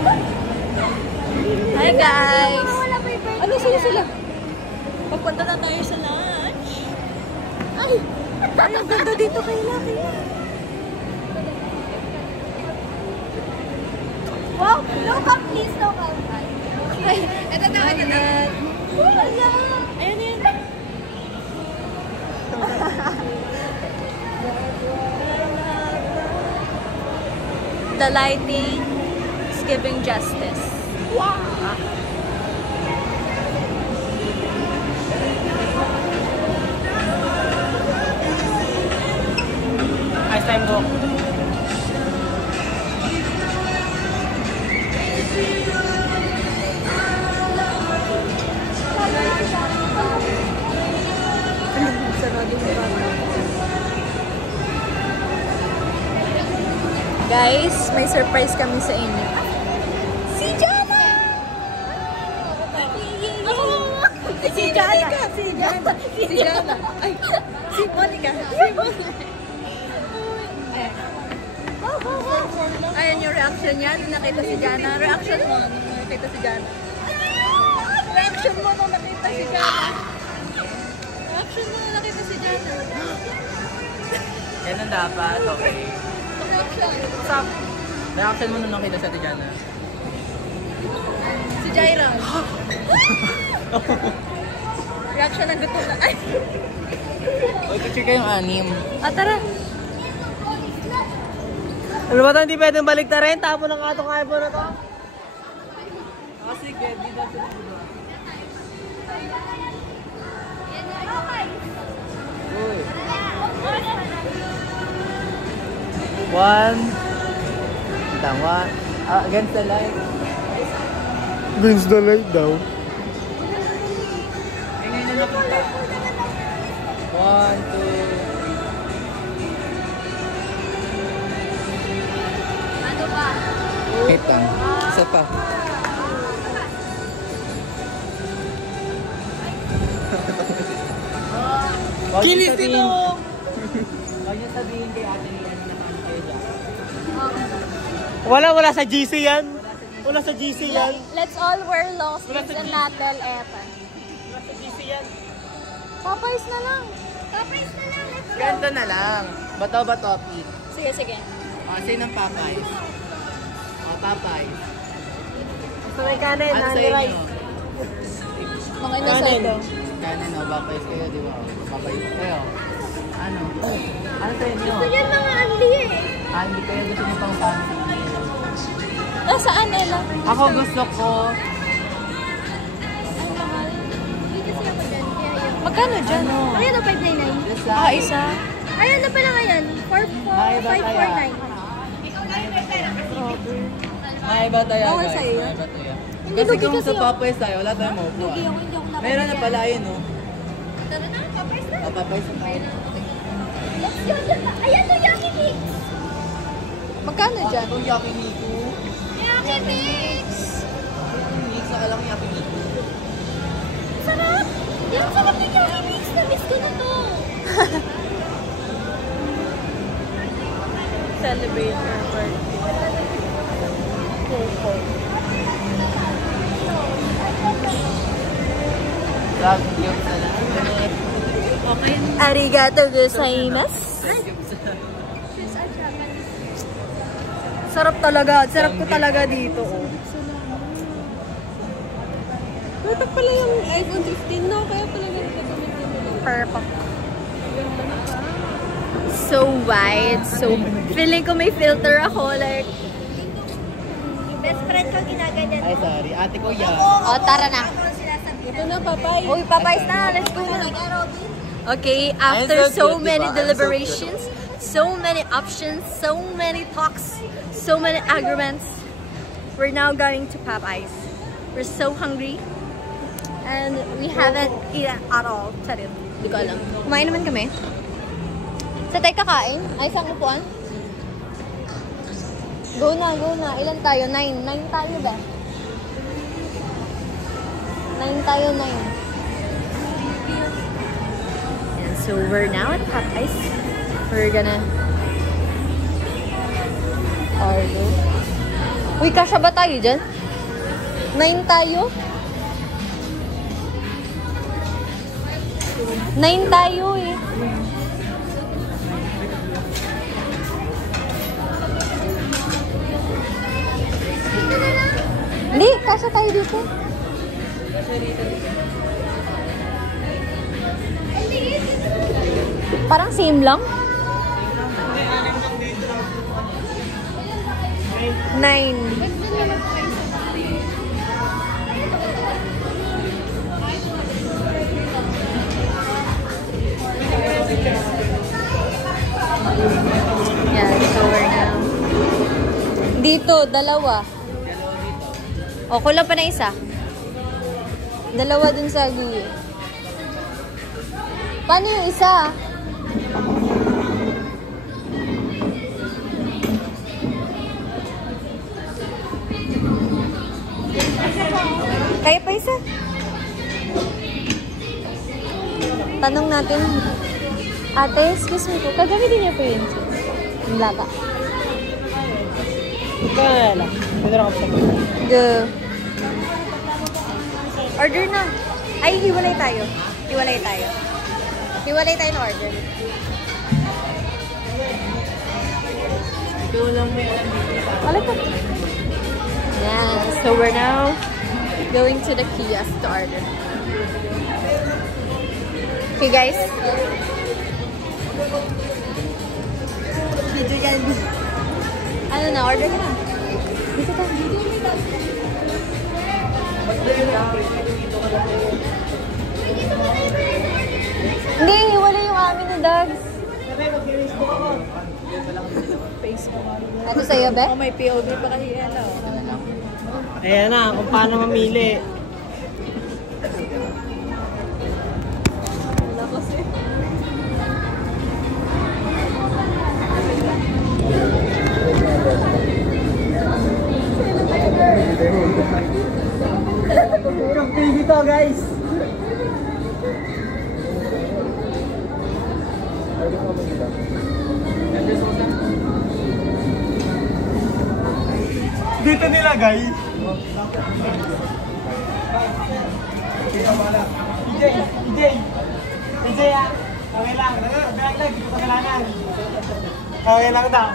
Hi guys! Ano sila? Pagpunta na tayo sa lunch. Ay! Ay, ang ganda dito kay Lucky. Wow! Local please, local. Ay, ito na. Ayan yan. The lighting is giving justice. Wow! Ice time go. Guys, may surprise kami sa inyo. Si Jana! Si Jana! Si Jana! Ay, si Monica! Ayan yung reaction niya nung nakita si Jana. Reaction mo nung nakita si Jana. Reaction mo nung nakita si Jana. Reaction mo nung nakita si Jana. Ganun dapat, okay. Reaction. Stop. Reaction mo nung nakita sa Tijana. Si Jaira. Reaction ng gutom na. Ay! Uy, picture kayong anim. Ah, tara. Ano ba ito? Hindi pwedeng balik na rin? Tapo ng atong iPhone na to? Sige, di na sila dito. Uy. One. Tama. Against the light. Against the light daw. Ngayon na nakita. 1, 2. Ano ba? Wait lang. Isa pa. Kinis dito! Huwag niyo sabihin kay ate ni Annie na kayo dyan. Wala sa GC yan. Wala sa GC yan. Let's all wear long sleeves and not L.F. Wala sa GC yan. Popeyes na lang. Surprise na lang, let's go. Ganito na lang. Bato, Pete. Sige, sige. Sa'yo ng Popeyes. Popeyes. So may kanin, Ano sa inyo? Mga inasado. Kanin, Popeyes kayo, di ba? Popeyes kayo. Ano? Ano sa inyo? Gusto yan mga Anli eh. Hindi kayo gusto niyo pang fancy. Nasaan nila? Ako gusto ko. Hindi kasi ako dyan, kaya yun. Magkano dyan? Ayan o, 599. Isa? Ayan na pala ngayon, 549. May iba tayo. Bawal sa'yo yun? Kasi kung sa Popeyes tayo, wala tayong maupuan. Meron na pala yun, no? Tara na, Popeyes na. Popeyes na tayo. Let's go. Ayan o, Yaki Mix. Magkano dyan? Itong Yakiniku. Yaki Mix. Mix na alam Yakiniku. Sarap. Yung sarap ng Yaki Mix. Na-miss ko na to. Celebrate your birthday. Love you sa lahat. Okay. Arigato gozaimasu. Sarap talaga. Sarap ko talaga dito. Ito pala yung iPhone 15 na. Kaya pala nagkagamit nila. Perfect. So wide. So feeling ko may filter ako. Like, Best friend ko ginaganyan. Ay, sorry. Ate ko yan. oh, tara na. Ito na, Papay. Uy, Popeyes na. Let's go na. Okay, after so many deliberations, so many options, so many talks, so many arguments, we're now going to Popeyes. We're so hungry and we haven't eaten at all. Sorry, hindi ko alam. Kumain naman kami. Sa tayo kakain? Ay, isang upuan? Go na, go na. Ilan tayo? 9. 9 tayo ba? 9 tayo, 9. And so we're now at Popeyes. We're gonna order. Uy, kasya ba tayo dyan? 9 tayo? 9 tayo eh. Hindi, kasya tayo dito. Parang same lang. 9. Yan, so we're now. Dito, dalawa. O, kulang pa na isa. Dalawa dun sa gilid. Paano yung isa? Kaya pa isa? Tanong natin. Ate, excuse me po. Kagamitin niyo po yun. Yung lata. Kaya lang. Go. Order na. Ay, hiwalay tayo. Hiwalay tayo. Hiwalay tayo ng order. Alay ko. Yeah. So we're now going to the kiosk to order. Okay, guys. Video yan. Ano na? Order ka na. Dito ka. Hindi, wala yung amin na dogs. Ito sa'yo, be? Oh, may POV pa kasi yan, oh. Ayan na, kung paano mamili. Wala kasi. Campaign dito, guys. Dito nila, guys. EJ ah. Okay lang. Drag lang, dito kasalanan. Okay lang daw.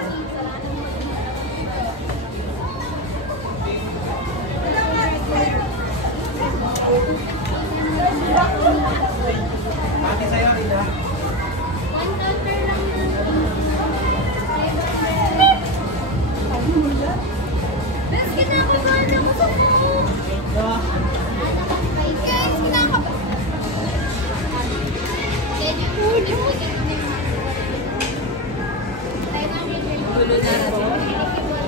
Ate sa'yo, Ida. Bes, kinakabahan ako sa phone. Guys, kinakabahan.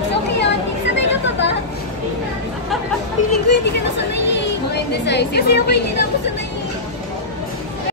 Okay yun. Sanay ka pa ba? Feeling ko hindi ka na sanay eh. Kasi ako hindi na ako sanay eh.